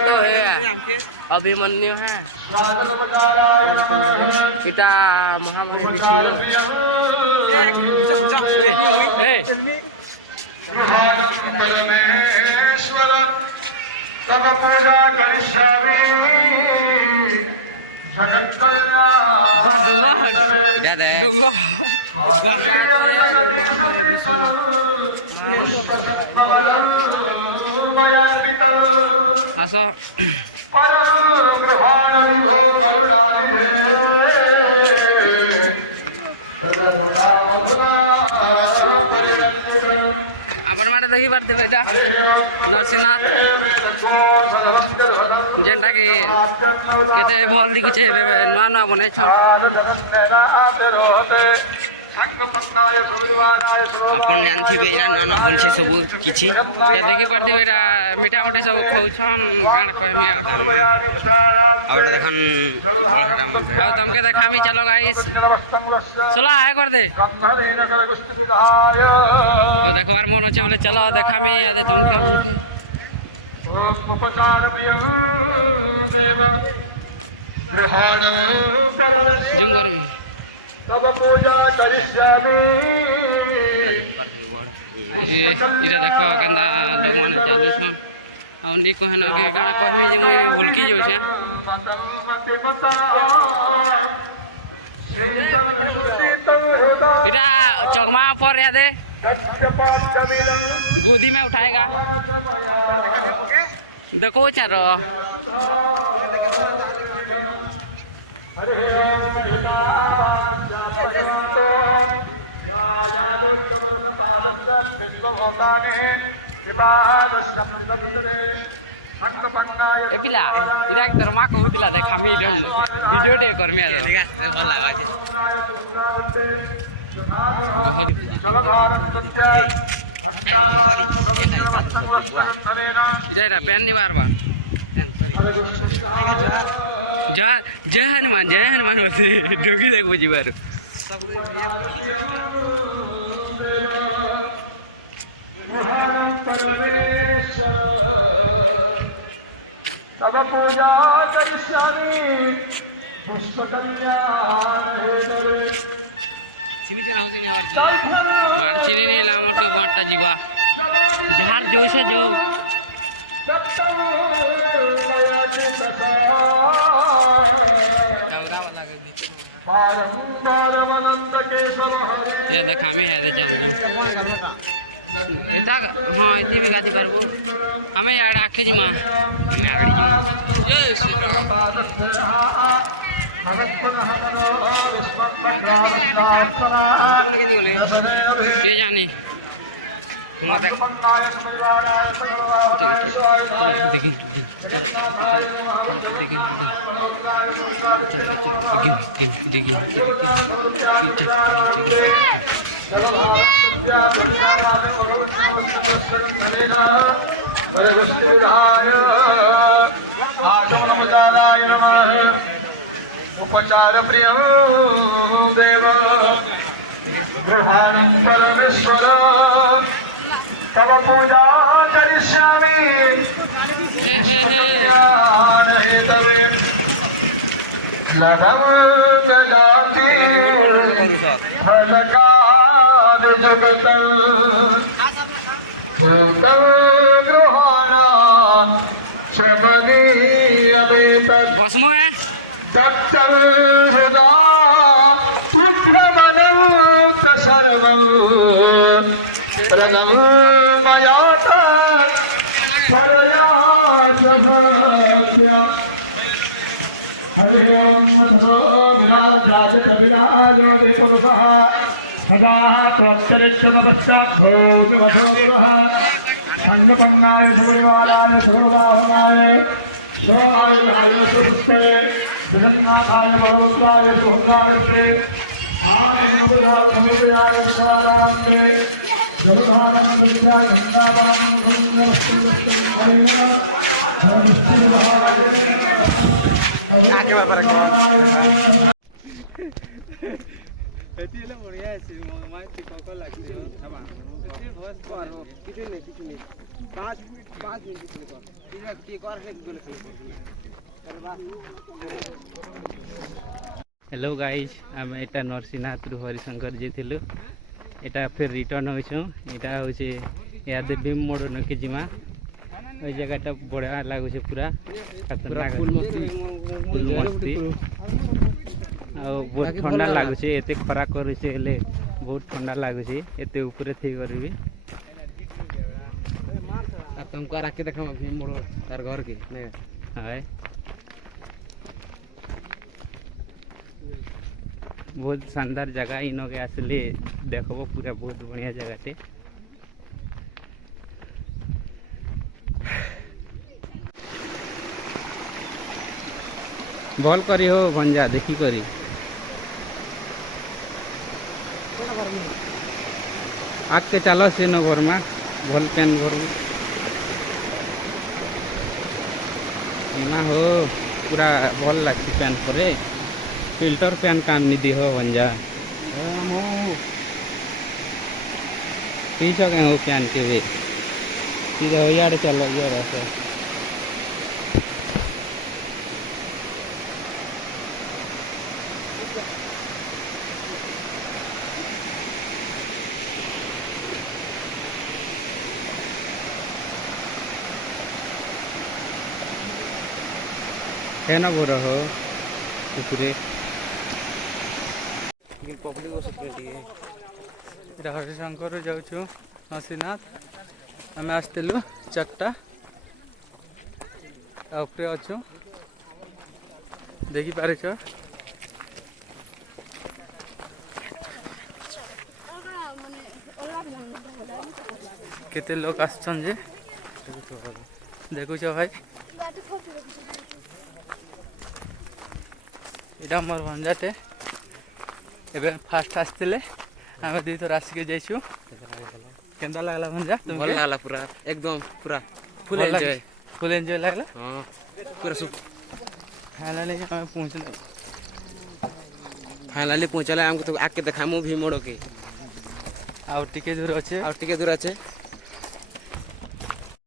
तो है अभिमन्यु है पिता महामारी परमेश्वर तब पूजा करिष्यामि जगत कल्याण नरसिंहनाथ जेनटा के केते भल दिखिछे नुआ नुआ बने छ अपन जानथिबे एरा नुआ नुआ बनछि सब किछि देखि परते एरा मिठा मोटे सब खौछन काण कहबे और देखन और तुमके देखाबी चलो गाइस चलो आए कर दे देखो यार मन होचे बोले चलो देखाबी आदे तुमके उपचार प्रिय देव गृहाण तब पूजा करिष्यामि इरा देखो केंदा लोग माने चालू छ औंडी कहन के गाना कहबी जे मैं भूलकी जो छे इरा जगमा पर या दे गोदी में उठाएगा देखो चारो पिला इरा एक दरमा को पिला देखा मी वीडियो डे कर में देखा भल लागा छै जरा पेन नहीं मारवा जय हनुमान बोलते डोगी देख बुझी बार तब पूजा करिष्यामि पुष्प कल्याण हेतवे चिनी नहीं ला मोटा बट्टा जीवा जहार जो से जो डबरा वाला के बीच बारंबार अनंत केशव ये देखा में है चल इता हां इती भी गाती करबो हमें यार आखे जी मां मैं आगड़ी जी जय श्री राम के जाने उपचार प्रिय देव गृहाण परमेश्वर तब पूजा करिष्यामि कल्याण हेतवे लघव गजाति फलकाद जगत गृहाण शमनीयवेतत् भस्म है दत्तं हृदा पुत्रमनोत सर्वं प्रणव मया परया सभ्या हरि ओम मधो विराज विराज पुरुषः सदा त्वच्चरिष्यपश्चात्थो विमधोः संगपन्नाय सुमनिवालाय सर्वबाहुनाय स्वाहाय सुपुष्टे जगन्नाथाय भगवताय सुहृदाय आनन्ददाय समुदयाय स्वारान्ते जलधारं विद्याय गंगावनं नमस्ते हरिः आके बापर ଏଠି ହେଲେ ବଢ଼ିଆ ଅଛି ମାଇତି ପକ ଲାଗଛି ହେବା କିଛି ନାହିଁ 5 ମିନିଟ୍ ଟିକେ କର हेलो गाइज आम एटा नरसिंहनाथ रु हरिशंकर जाइलु एटा फिर रिटर्न होइछौ एटा होचे या भीम मोड़ नके जिमा ओइ जगहटा बढ़िया लागुछे पूरा खतरनाक फुल मस्ती आ बहुत ठंडा लागुछे एते खरा करूछे हेले बहुत ठंडा लागुछे एते ऊपर थी करबी तुमको राखी देखा भीम मोड़ तार घर के नहीं हाय बहुत शानदार जगह इन के आसले देखबो पूरा बहुत बढ़िया जगह टे बॉल करी हो भंजा देखी करी आग के चलो से न घरमा भल पेन घर इमा हो पूरा भल लगती पेन करे फिल्टर पेन काम नहीं दी हो भंजा पी सके हो पेन के भी सीधा हो यार चलो यार ऐसे है ना बोरा हो पूरे पब्लिक को सब के ଏଇଟା ହରିଶଙ୍କରରୁ ଯାଉଛୁ ନରସିଂହନାଥ ଆମେ ଆସିଥିଲୁ 4ଟା ତା ଉପରେ ଅଛୁ ଦେଖିପାରୁଛ କେତେ ଲୋକ ଆସିଛନ୍ ଯେ ଦେଖୁଛ ଭାଇ ଏଇଟା ଆମର ଭଞ୍ଜାଟେ ଏବେ ଫାଷ୍ଟ ଆସିଥିଲେ आमे दी थोर आसिके जाइछु केंदा लागला भंजा तुमके भल लागला पूरा एकदम पूरा फुल एंजॉय लागला हां पूरा सुप फाइनली हमें पहुंचले फाइनली पहुंचला हमको तो आके देखामु भी मोड़ के आउ टिके दूर अच्छे और टिके दूर अच्छे